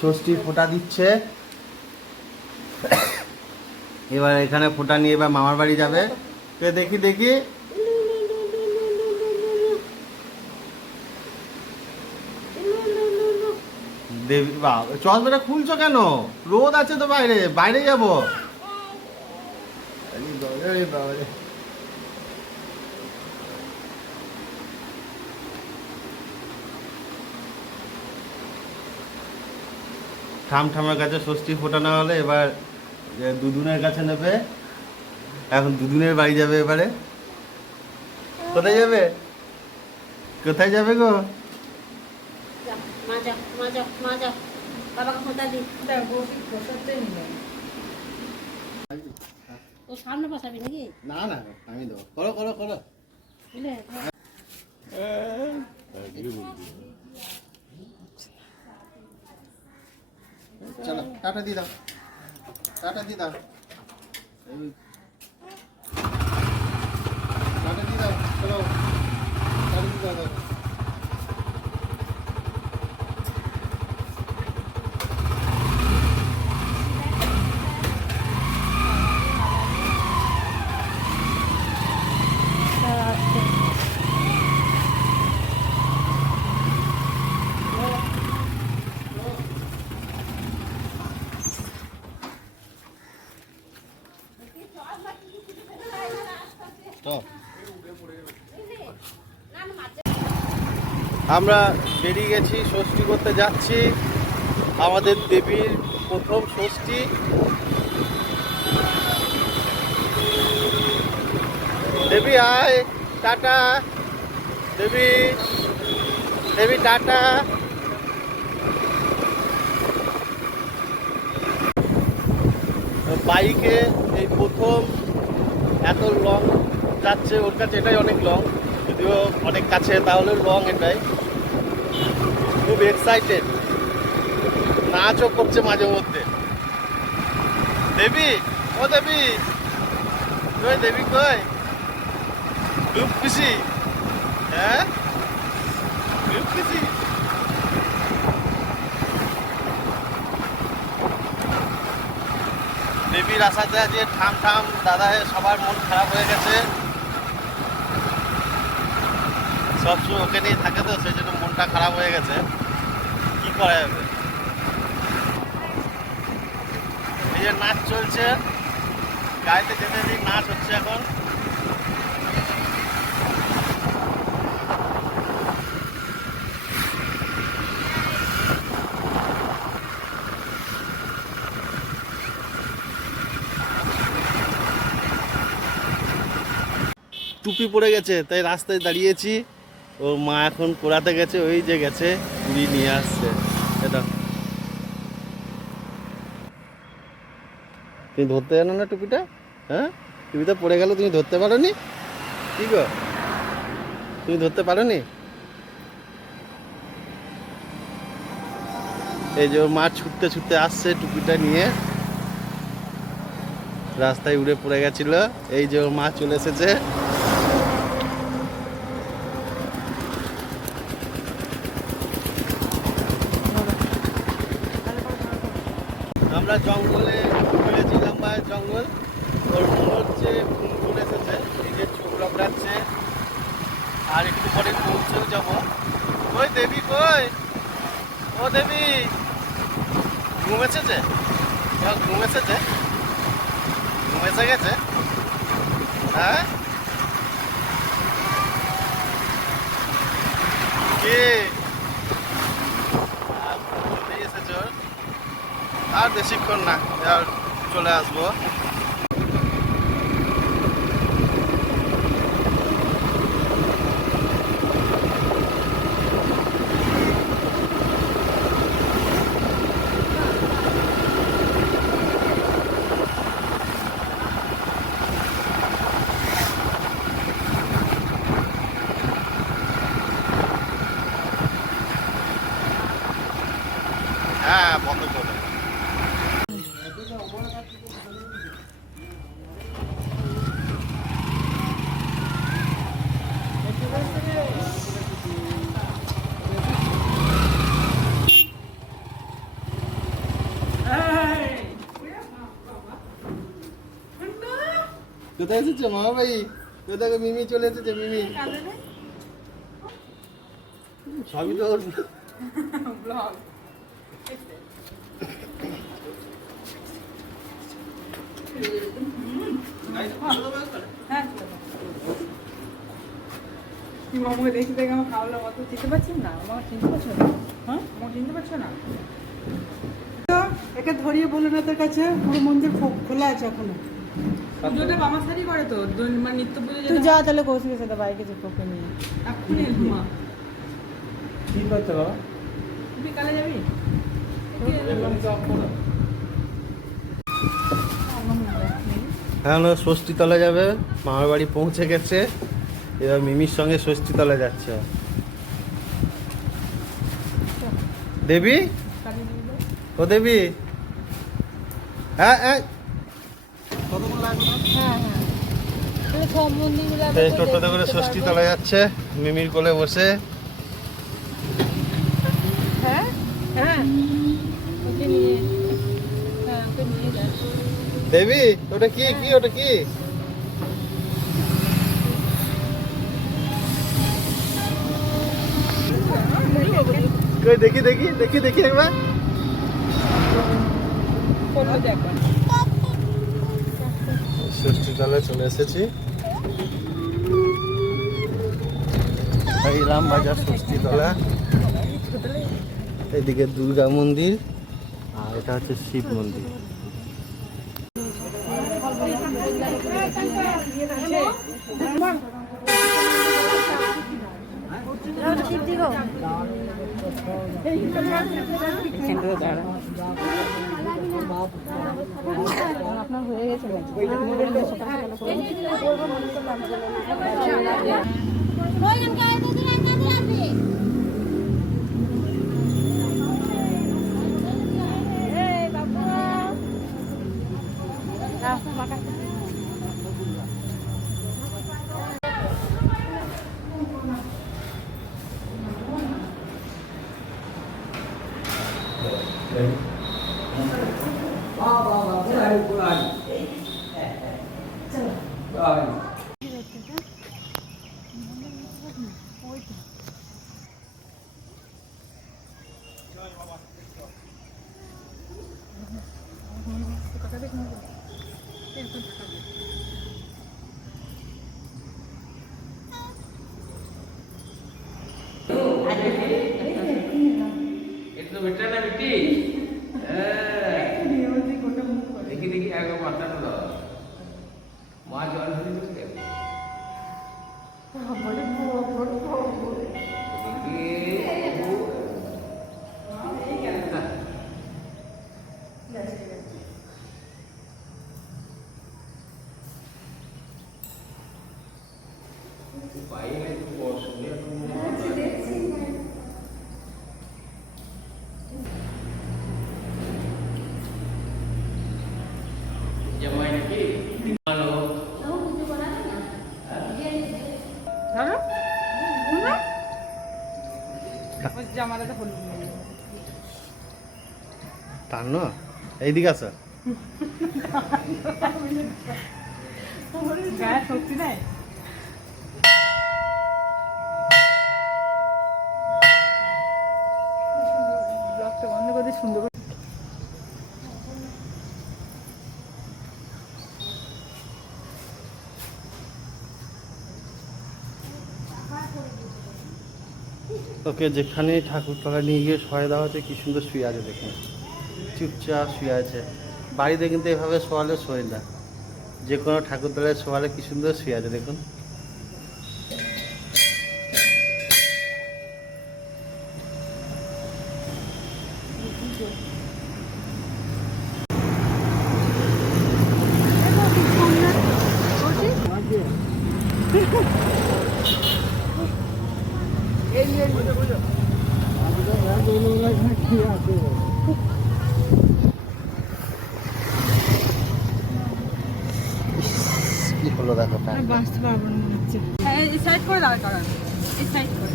ষষ্ঠী ফোঁটা দিচ্ছে। এবার এখানে ফোঁটা নিয়ে এবার মামার বাড়ি যাবে। দেখি দেখি দেবী বা চশমাটা খুলছো কেন? রোদ আছে তো বাইরে, বাইরে যাবো। ঠামের কাছে ষষ্ঠী ফোটানো হলে এবার দুদুনের কাছে নেবে। এখন দুদুনের বাড়ি যাবে এবারে। কোথায় যাবে? কোথায় যাবে গো? সামনে বসাবি নাকি? না না আমি দেবো। করো করো করো। চলো টাটা দি দাও, টাটা দি দাও, টাটা দি দাও, চলো টাটা দি দাও। আমরা বেরিয়ে গেছি, ষষ্ঠী করতে যাচ্ছি। আমাদের দেবীর প্রথম ষষ্ঠী। দেবী আয়, টাটা। দেবী, দেবী টাটা। বাইকে এই প্রথম এত লং যাচ্ছে, ওর কাছে এটাই অনেক লং, যদিও অনেক কাছে তাহলে লং এটাই। খুব এক্সাইটেড, নাচও করছে মাঝে মধ্যে। দেবী, ও দেবী কই? দেবী কই? খুব খুশি, হ্যাঁ খুব খুশি। দেবীর আসাতে আজকে ঠাম দাদা সবার মন খারাপ হয়ে গেছে। সবসময় ওকে নিয়ে থাকে তো, সেই জন্য মনটা খারাপ হয়ে গেছে। কি করা যাবে? এই যে নাচ চলছে, গাড়িতে যেতে যেতেই নাচ হচ্ছে এখন। টুপি পড়ে গেছে তাই রাস্তায় দাঁড়িয়েছি। ওর মা এখন পড়াতে গেছে, ওই যে গেছে পুরি নিয়ে আসছে। এটা তুমি ধরতে জানো না টুপিটা? হ্যাঁ, টুপিটা পড়ে গেল, তুমি ধরতে পারো নি? কি গো, তুমি ধরতে পারো নি? এই যে ওর মা ছুটতে ছুটতে আসছে টুপিটা নিয়ে, রাস্তায় উড়ে পড়ে গেছিল। এই যে ওর মা চলে এসেছে। আমরা জঙ্গলে ঘুরেছিলাম, বা জঙ্গল, ওর মনে হচ্ছে ঘুম এসেছে। এই যে চোখ রকড়াচ্ছে, আর একটু পরে পৌঁছেও যাবো। ওই দেবী কই? ও দেবী, ঘুম এসেছে? ঘুম এসেছে? ঘুম এসে গেছে? হ্যাঁ কে এসেছ? আর বেশিক্ষণ না, আর চলে আসবো। হ্যাঁ বন্ধ করে। কোথায় এসেছে মামা ভাই? কোথায় মিমি চলে এসেছে মিমি। সবই তো ওর ব্লগ হ্যাঁ তুই মামাকে দেখে দেখে আমার খাওয়ালো অত চিনতে পারছিস না? আমাকে চিনতে পারছো না? হ্যাঁ আমাকে চিনতে পারছো না? একে ধরিয়ে বলে না তোর কাছে পুরো মন্দির খোলা আছে এখনো। পুজোটা মামা সারি করে তো মানে নিত্য পুজো তুই যা তাহলে কৌশিকের সাথে বাইকে যে তোকে নিয়ে এক্ষুনি এলো মা। কি করতে বাবা? বিকালে যাবি? হ্যাঁ ষষ্ঠীতলা যাবে, মামার বাড়ি পৌঁছে গেছে, এবার মিমির সঙ্গে ষষ্ঠীতলা যাচ্ছে। দেবী, ও দেবী, হ্যাঁ হ্যাঁ কতক্ষণ লাগবে? সব মন্দিরগুলো এই টোটোতে করে ষষ্ঠীতলা যাচ্ছে মিমির কোলে বসে। হ্যাঁ হ্যাঁ ওকে নিয়ে, হ্যাঁ ওকে নিয়ে যা। দেবী, ওটা কি কি ওটা কি? কই দেখি দেখি দেখি দেখি একবার। ষষ্ঠীতলায় চলে এসেছি, এই রামবাজার ষষ্ঠীতলা। এদিকে দুর্গা মন্দির আর এটা হচ্ছে শিব মন্দির। আপনার হয়ে গেছে itu betul na Biti? Dikit-dikit agak makan dulu. Mau jual dulu tu kan? Baik itu bosnya tu. Jamai lagi. Halo. জামাটা হলুদ টান না এইদিকে আছে। গায়ে শক্তি দেয়। ব্লগটা বন্ধ করে সুন্দর করে ওকে যেখানে ঠাকুরতলা নিয়ে গিয়ে শোয়া দেওয়া হচ্ছে, কি সুন্দর শুয়ে আছে দেখুন, চুপচাপ শুয়ে আছে। বাড়িতে কিন্তু এভাবে শোয়ালে শোয় না, যে কোনো ঠাকুরতলায় শোয়ালে কি সুন্দর শুয়ে আছে দেখুন। কি হলো দেখো প্যান্টটা। বাঁচতে পারবো না মনে হচ্ছে। এই সাইড করে দাঁড় করান, এই সাইড করে।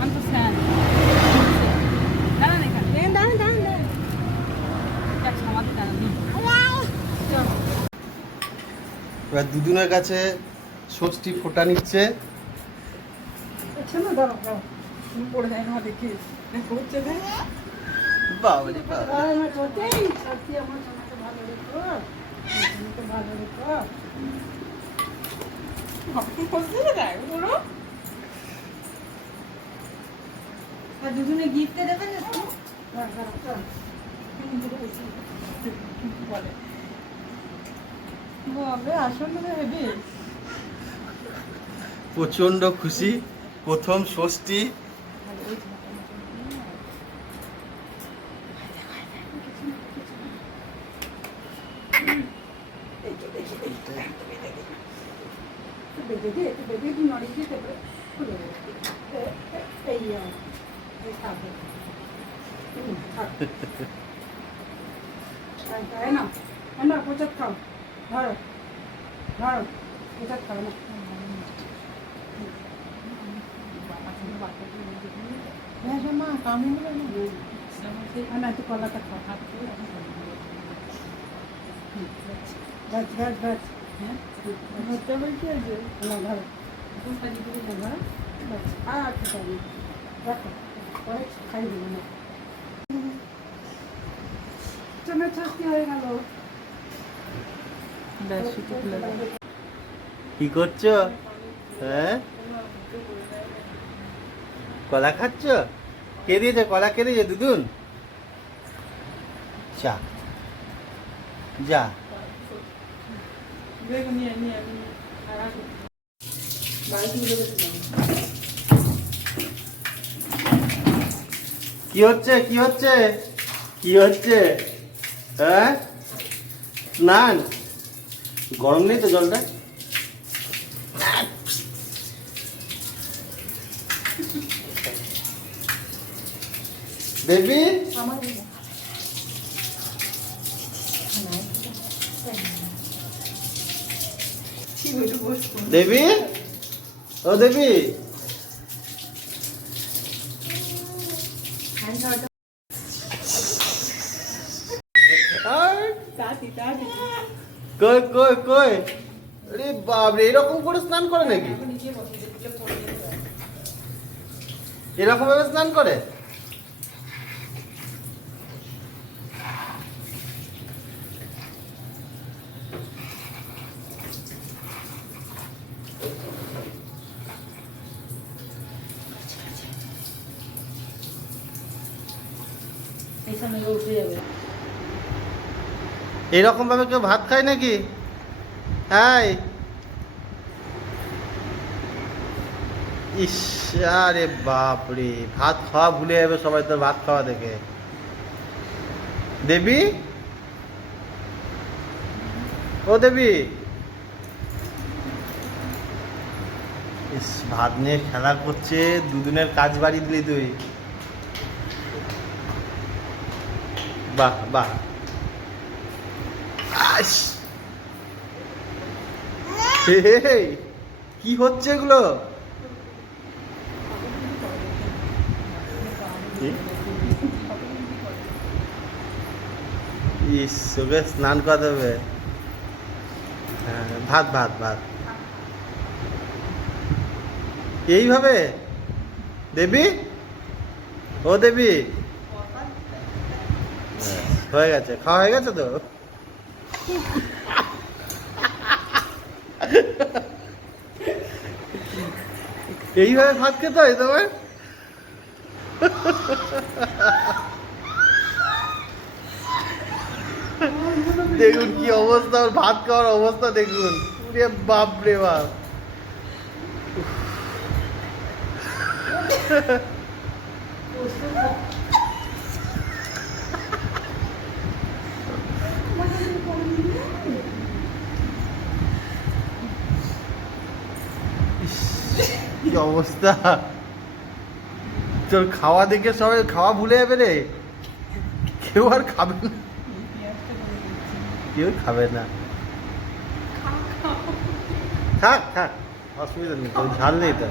আমি তো স্যান দাঁড়ান এখানে, দাঁড়ান এক সমাধি দাঁড়ান। এবার দুজনের কাছে ষষ্ঠী ফোঁটা নিচ্ছে। আচ্ছা না, দাঁড়াও দাঁড়াও, তুমি পড়ে যায় না দেখিস হচ্ছে না। বাবারে বাবা, আমার ছোটেই সত্যি আমার সোনাকে ভালো রেখো, আমার সোনাকে ভালো রেখো। আর দুজনে গিফটে দেবেন একটু। দাঁড়া, দাঁড়া, দাঁড়া। বলে বাবা আসলে হেবি। প্রচন্ড খুশি, প্রথম ষষ্ঠী। বেঁধে দিয়ে একটু বেঁধে একটু নড়িয়ে দিয়ে তারপরে খুলে দেবে। এই এই থাকবে। থাক। তাই না? না প্রচার খাও, ধরো ধরো, প্রচার খাও না। হ্যাঁ মা কামি না একটু কলাটা খাও, হাত করে ব্যাস ব্যাস ব্যাস। হ্যাঁ হতে হবে কি আছে না ধরো, ধরো ব্যাস, আর কিছু হবে না। রাখো, পরে খাই দেবো না। চমের ষষ্ঠী হয়ে গেল। কি করছো? হ্যাঁ, কলা খাচ্ছ? কে দিয়েছে কলা? কে দিয়েছে? দুদুন? চা যা। নিয়ে নিয়ে কি হচ্ছে? কি হচ্ছে? কি হচ্ছে? হ্যাঁ, স্নান? গরম নেই তো জলটা? দেবী, দেবী, ও দেবী, কই কই কই? আরে বাপরে, এরকম করে স্নান করে নাকি? এরকম ভাবে স্নান করে? এরকম ভাবে কেউ ভাত খায় নাকি? হাই, ইস, আরে বাপরে, ভাত খাওয়া ভুলে যাবে সবাই তো ভাত খাওয়া দেখে। দেবী, ও দেবী, ইস, ভাত নিয়ে খেলা করছে। দুদিনের কাজ বাড়ি দিলি তুই। বাহ বাহ, আস, এই, কি হচ্ছে এগুলো? ইস, ওকে স্নান করাতে হবে। হ্যাঁ, ভাত ভাত ভাত এইভাবে? দেবী, ও দেবী, হয়ে গেছে, খাওয়া হয়ে গেছে তো? এইভাবে ভাত খেতে হয় তোমার? দেখুন কি অবস্থা, ওর ভাত খাওয়ার অবস্থা দেখুন। ওরে বাপ রে বাপ, কি অবস্থা। তোর খাওয়া দেখে সবাই খাওয়া ভুলে যাবে রে, কেউ আর খাবে না, কেউ খাবে না। থাক থাক, অসুবিধা নেই, কোনো ঝাল নেই তো।